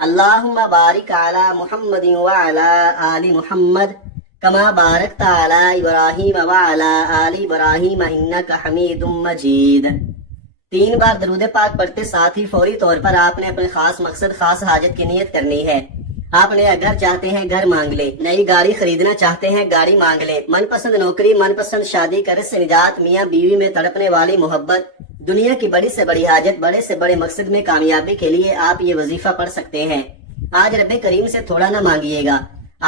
اللہم بارک علی محمد وعلی آل محمد کما بارکت علی ابراہیم وعلی آل ابراہیم انک حمید مجید۔ 3 بار درود پاک پڑھتے ساتھ ہی فوری طور پر آپ نے اپنے خاص مقصد خاص حاجت کی نیت کرنی ہے۔ آپ نیا گھر چاہتے ہیں گھر مانگ لیں، نئی گاڑی خریدنا چاہتے ہیں گاڑی مانگ لیں، من پسند نوکری من پسند شادی قرض سے نجات، میاں بیوی میں تڑپنے والی محبت، دنیا کی بڑی سے بڑی حاجت، بڑے سے بڑے مقصد میں کامیابی کے لیے آپ یہ وظیفہ پڑھ سکتے ہیں۔ آج رب کریم سے تھوڑا نہ مانگیے گا،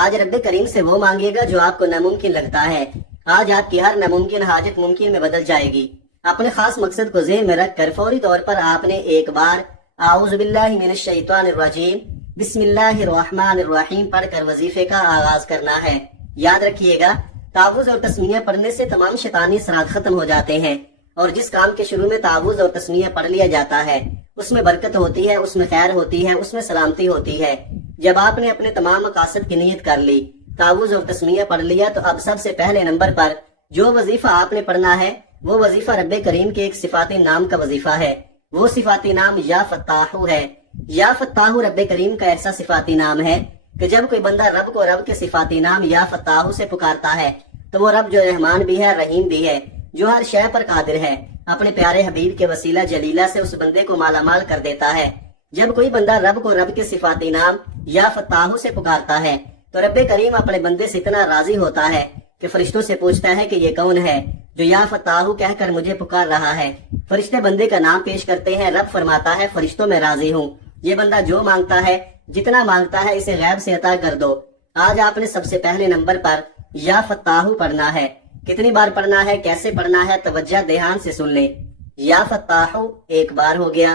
آج رب کریم سے وہ مانگیے گا جو آپ کو ناممکن لگتا ہے۔ آج آپ کی ہر ناممکن حاجت ممکن میں بدل جائے گی۔ اپنے خاص مقصد کو ذہن میں رکھ کر فوری طور پر آپ نے ایک بار اعوذ باللہ من الشیطان الرجیم بسم اللہ الرحمن الرحیم پڑھ کر وظیفے کا آغاز کرنا ہے۔ یاد رکھیے گا، تعوذ اور تسمیہ پڑھنے سے تمام شیطانی اثرات ختم ہو جاتے ہیں، اور جس کام کے شروع میں تعوذ اور تسمیہ پڑھ لیا جاتا ہے اس میں برکت ہوتی ہے، اس میں خیر ہوتی ہے، اس میں سلامتی ہوتی ہے۔ جب آپ نے اپنے تمام مقاصد کی نیت کر لی، تعوذ اور تسمیہ پڑھ لیا، تو اب سب سے پہلے نمبر پر جو وظیفہ آپ نے پڑھنا ہے وہ وظیفہ رب کریم کے ایک صفاتی نام کا وظیفہ ہے۔ وہ صفاتی نام یا فتاح ہے۔ یا فتاح رب کریم کا ایسا صفاتی نام ہے کہ جب کوئی بندہ رب کو رب کے صفاتی نام یا فتاح سے پکارتا ہے تو وہ رب جو رحمان بھی ہے، رحیم بھی ہے، جو ہر شے پر قادر ہے، اپنے پیارے حبیب کے وسیلہ جلیلہ سے اس بندے کو مالا مال کر دیتا ہے۔ جب کوئی بندہ رب کو رب کے صفاتی نام یا فتاح سے پکارتا ہے تو رب کریم اپنے بندے سے اتنا راضی ہوتا ہے کہ فرشتوں سے پوچھتا ہے کہ یہ کون ہے جو یا فتاح کہہ کر مجھے پکار رہا ہے۔ فرشتے بندے کا نام پیش کرتے ہیں، رب فرماتا ہے فرشتوں میں راضی ہوں، یہ بندہ جو مانگتا ہے جتنا مانگتا ہے اسے غیب سے عطا کر دو۔ آج آپ نے سب سے پہلے نمبر پر یا فتاح پڑھنا ہے۔ کتنی بار پڑھنا ہے، کیسے پڑھنا ہے، توجہ دھیان سے سن لیں۔ یا فتاح 1 بار ہو گیا،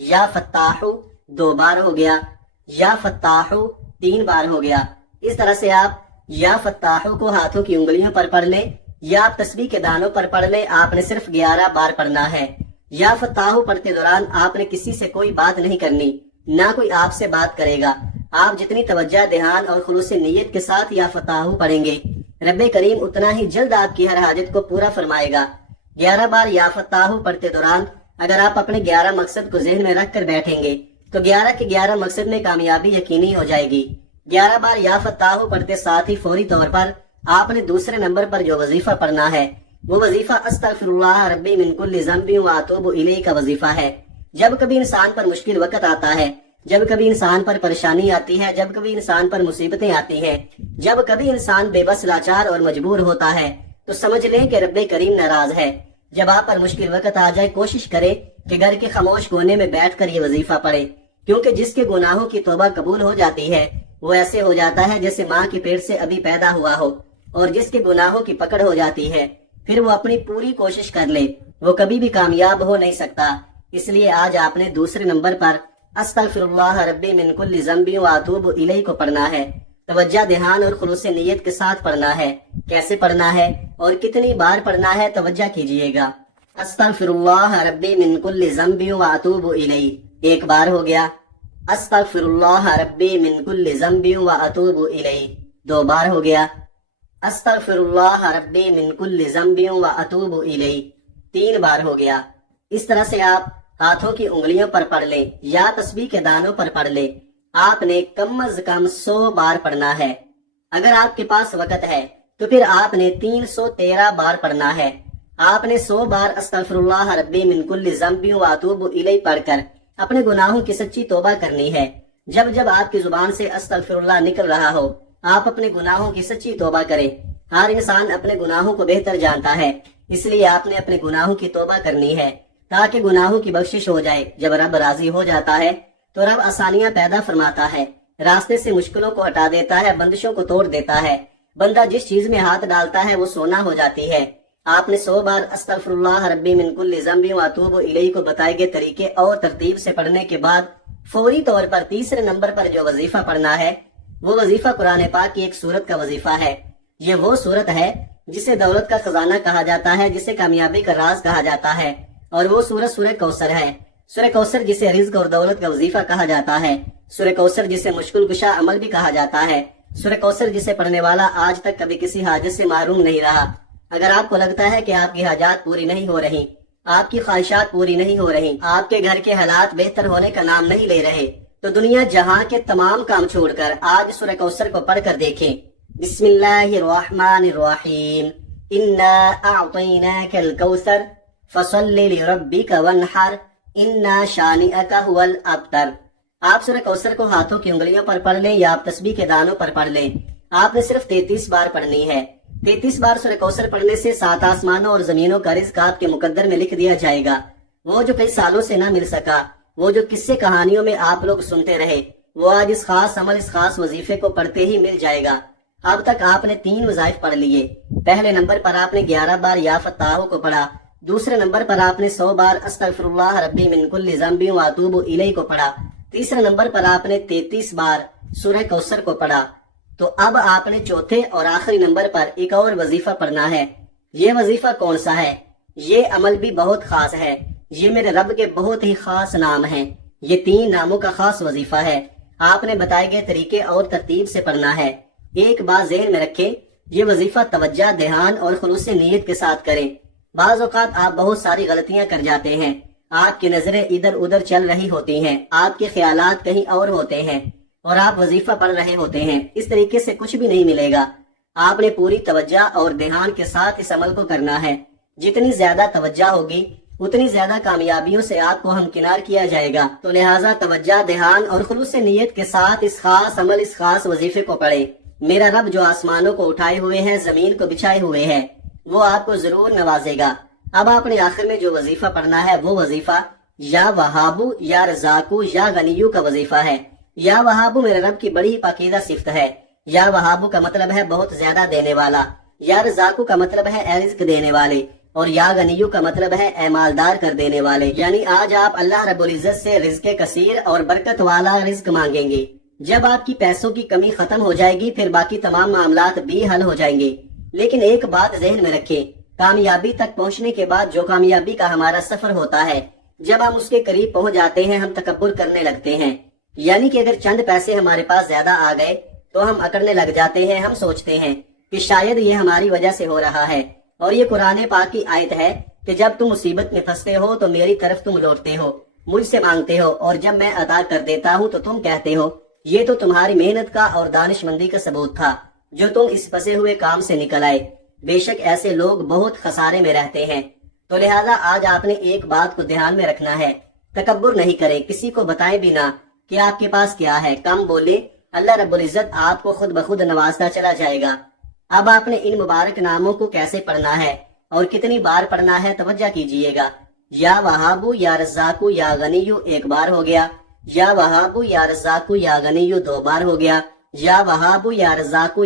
یا فتاح 2 بار ہو گیا، یا فتاح 3 بار ہو گیا۔ اس طرح سے آپ یا فتاح کو ہاتھوں کی انگلیوں پر پڑھ لیں یا آپ تسبیح کے دانوں پر پڑھ لیں۔ آپ نے صرف 11 بار پڑھنا ہے۔ یا فتاح پڑھتے دوران آپ نے کسی سے کوئی بات نہیں کرنی، نہ کوئی آپ سے بات کرے گا۔ آپ جتنی توجہ دھیان اور خلوص نیت کے ساتھ یا فتاح پڑھیں گے، رب کریم اتنا ہی جلد آپ کی ہر حاجت کو پورا فرمائے گا۔ 11 بار یا فتاح پڑھتے دوران اگر آپ اپنے 11 مقصد کو ذہن میں رکھ کر بیٹھیں گے تو 11 کے 11 مقصد میں کامیابی یقینی ہو جائے گی۔ 11 بار یا فتاح پڑھتے ساتھ ہی فوری طور پر آپ نے دوسرے نمبر پر جو وظیفہ پڑھنا ہے وہ وظیفہ استغفر اللہ ربی من کل ذنب واتوب الیہ کا وظیفہ ہے۔ جب کبھی انسان پر مشکل وقت آتا ہے، جب کبھی انسان پر پریشانی آتی ہے، جب کبھی انسان پر مصیبتیں آتی ہیں، جب کبھی انسان بے بس لاچار اور مجبور ہوتا ہے تو سمجھ لیں کہ رب کریم ناراض ہے۔ جب آپ پر مشکل وقت آ جائے کوشش کرے کہ گھر کے خاموش کونے میں بیٹھ کر یہ وظیفہ پڑھے، کیونکہ جس کے گناہوں کی توبہ قبول ہو جاتی ہے وہ ایسے ہو جاتا ہے جیسے ماں کے پیٹ سے ابھی پیدا ہوا ہو، اور جس کے گناہوں کی پکڑ ہو جاتی ہے پھر وہ اپنی پوری کوشش کر لے وہ کبھی بھی کامیاب ہو نہیں سکتا۔ اس لیے آج آپ نے دوسرے نمبر پر استغفر اللہ ربی من کل ذنب واتوب الیہ کو پڑھنا ہے۔ توجہ دھیان اور خلوص نیت کے ساتھ پڑھنا ہے۔ کیسے پڑھنا ہے اور کتنی بار پڑھنا ہے توجہ کیجئے گا۔ استغفر اللہ ربی من کل ذنب واتوب الیہ 1 بار ہو گیا۔ استغفر اللہ ربی من کل ذنب واتوب الیہ 2 بار ہو گیا۔ استغفر اللہ ربی من کل ذنب واتوب الیہ 3 بار ہو گیا۔ اس طرح سے آپ ہاتھوں کی انگلیوں پر پڑھ لیں یا تسبیح کے دانوں پر پڑھ لیں۔ آپ نے کم از کم 100 بار پڑھنا ہے۔ اگر آپ کے پاس وقت ہے تو پھر آپ نے 313 بار پڑھنا ہے۔ آپ نے 100 بار استغفر اللہ ربی من کل ذنب واتوب الیہ پڑھ کر اپنے گناہوں کی سچی توبہ کرنی ہے۔ جب جب آپ کی زبان سے استغفر اللہ نکل رہا ہو آپ اپنے گناہوں کی سچی توبہ کریں۔ ہر انسان اپنے گناہوں کو بہتر جانتا ہے، اس لیے آپ نے اپنے گناہوں کی توبہ کرنی ہے تاکہ گناہوں کی بخشش ہو جائے۔ جب رب راضی ہو جاتا ہے تو رب آسانیاں پیدا فرماتا ہے، راستے سے مشکلوں کو ہٹا دیتا ہے، بندشوں کو توڑ دیتا ہے۔ بندہ جس چیز میں ہاتھ ڈالتا ہے وہ سونا ہو جاتی ہے۔ آپ نے 100 بار استغفر اللہ ربی من کل ذنب واتوب الیہ کو بتائے گئے طریقے اور ترتیب سے پڑھنے کے بعد فوری طور پر تیسرے نمبر پر جو وظیفہ پڑھنا ہے وہ وظیفہ قرآن پاک کی ایک سورت کا وظیفہ ہے۔ یہ وہ سورت ہے جسے دولت کا خزانہ کہا جاتا ہے، جسے کامیابی کا راز کہا جاتا ہے، اور وہ سورت سورہ کوثر ہے۔ سورہ کوثر جسے رزق اور دولت کا وظیفہ کہا جاتا ہے، سورہ کوثر جسے مشکل کشا عمل بھی کہا جاتا ہے، سورہ کوثر جسے پڑھنے والا آج تک کبھی کسی حاجت سے محروم نہیں رہا۔ اگر آپ کو لگتا ہے کہ آپ کی حاجات پوری نہیں ہو رہی، آپ کی خواہشات پوری نہیں ہو رہی، آپ کے گھر کے حالات بہتر ہونے کا نام نہیں لے رہے، تو دنیا جہاں کے تمام کام چھوڑ کر آج سورہ کوثر کو پڑھ کر دیکھیں۔ بسم اللہ الرحمن الرحیم، انا اعطیناک الکوثر فصل لربک وانحر انا شانئک هو الابتر۔ آپ سورہ کوثر کو ہاتھوں کی انگلیوں پر پڑھ لیں یا آپ تسبیح کے دانوں پر پڑھ لیں۔ آپ نے صرف 33 بار پڑھنی ہے۔ 33 بار سورہ کوثر پڑھنے سے 7 آسمانوں اور زمینوں کا رزق آپ کے مقدر میں لکھ دیا جائے گا۔ وہ جو کئی سالوں سے نہ مل سکا، وہ جو قصے کہانیوں میں آپ لوگ سنتے رہے، وہ آج اس خاص عمل، اس خاص وظیفے کو پڑھتے ہی مل جائے گا۔ اب تک آپ نے 3 وظائف پڑھ لیے۔ پہلے نمبر پر آپ نے 11 بار یا فتاح کو پڑھا، دوسرے نمبر پر آپ نے 100 بار استغفر اللہ ربی من کل ذنب واتوب الیہ کو پڑھا، تیسرے نمبر پر آپ نے 33 بار سورہ کوثر کو پڑھا۔ تو اب آپ نے چوتھے اور آخری نمبر پر ایک اور وظیفہ پڑھنا ہے۔ یہ وظیفہ کون سا ہے؟ یہ عمل بھی بہت خاص ہے، یہ میرے رب کے بہت ہی خاص نام ہیں۔ یہ 3 ناموں کا خاص وظیفہ ہے۔ آپ نے بتائے گئے طریقے اور ترتیب سے پڑھنا ہے۔ ایک بات ذہن میں رکھیں، یہ وظیفہ توجہ، دھیان اور خلوص نیت کے ساتھ کریں۔ بعض اوقات آپ بہت ساری غلطیاں کر جاتے ہیں، آپ کی نظریں ادھر ادھر چل رہی ہوتی ہیں، آپ کے خیالات کہیں اور ہوتے ہیں اور آپ وظیفہ پڑھ رہے ہوتے ہیں۔ اس طریقے سے کچھ بھی نہیں ملے گا۔ آپ نے پوری توجہ اور دھیان کے ساتھ اس عمل کو کرنا ہے۔ جتنی زیادہ توجہ ہوگی اتنی زیادہ کامیابیوں سے آپ کو ہمکنار کیا جائے گا۔ تو لہٰذا توجہ، دھیان اور خلوص نیت کے ساتھ اس خاص عمل، اس خاص وظیفے کو پڑھیں۔ میرا رب جو آسمانوں کو اٹھائے ہوئے ہے، زمین کو بچھائے ہوئے ہے، وہ آپ کو ضرور نوازے گا۔ اب آپ نے آخر میں جو وظیفہ پڑھنا ہے وہ وظیفہ یا وہابو یا رزاقو یا غنیو کا وظیفہ ہے۔ یا وہابو میرے رب کی بڑی پاکیزہ صفت ہے۔ یا وہابو کا مطلب ہے بہت زیادہ دینے والا، یا رزاقو کا مطلب ہے اے رزق دینے والے، اور یا غنیو کا مطلب ہے اے مالدار کر دینے والے۔ یعنی آج آپ اللہ رب العزت سے رزق کثیر اور برکت والا رزق مانگیں گے۔ جب آپ کی پیسوں کی کمی ختم ہو جائے گی، پھر باقی تمام معاملات بھی حل ہو جائیں گے۔ لیکن ایک بات ذہن میں رکھیں، کامیابی تک پہنچنے کے بعد جو کامیابی کا ہمارا سفر ہوتا ہے، جب ہم اس کے قریب پہنچ جاتے ہیں ہم تکبر کرنے لگتے ہیں۔ یعنی کہ اگر چند پیسے ہمارے پاس زیادہ آ گئے تو ہم اکڑنے لگ جاتے ہیں، ہم سوچتے ہیں کہ شاید یہ ہماری وجہ سے ہو رہا ہے۔ اور یہ قرآن پاک کی آیت ہے کہ جب تم مصیبت میں پھنستے ہو تو میری طرف تم لوٹتے ہو، مجھ سے مانگتے ہو، اور جب میں عطا کر دیتا ہوں تو تم کہتے ہو یہ تو تمہاری محنت کا اور دانش مندی کا ثبوت تھا جو تم اس پھنسے ہوئے کام سے نکل آئے۔ بے شک ایسے لوگ بہت خسارے میں رہتے ہیں۔ تو لہٰذا آج آپ نے ایک بات کو دھیان میں رکھنا ہے، تکبر نہیں کرے، کسی کو بتائیں بھی نہ کہ آپ کے پاس کیا ہے، کم بولے، اللہ رب العزت آپ کو خود بخود نوازتا چلا جائے گا۔ اب آپ نے ان مبارک ناموں کو کیسے پڑھنا ہے اور کتنی بار پڑھنا ہے توجہ کیجئے گا۔ یا وہابو یا رزاقو یا غنیو 1 بار ہو گیا، یا وہابو یا رزاقو یا غنیو 2 بار ہو گیا، یا وہابو یا رزاقو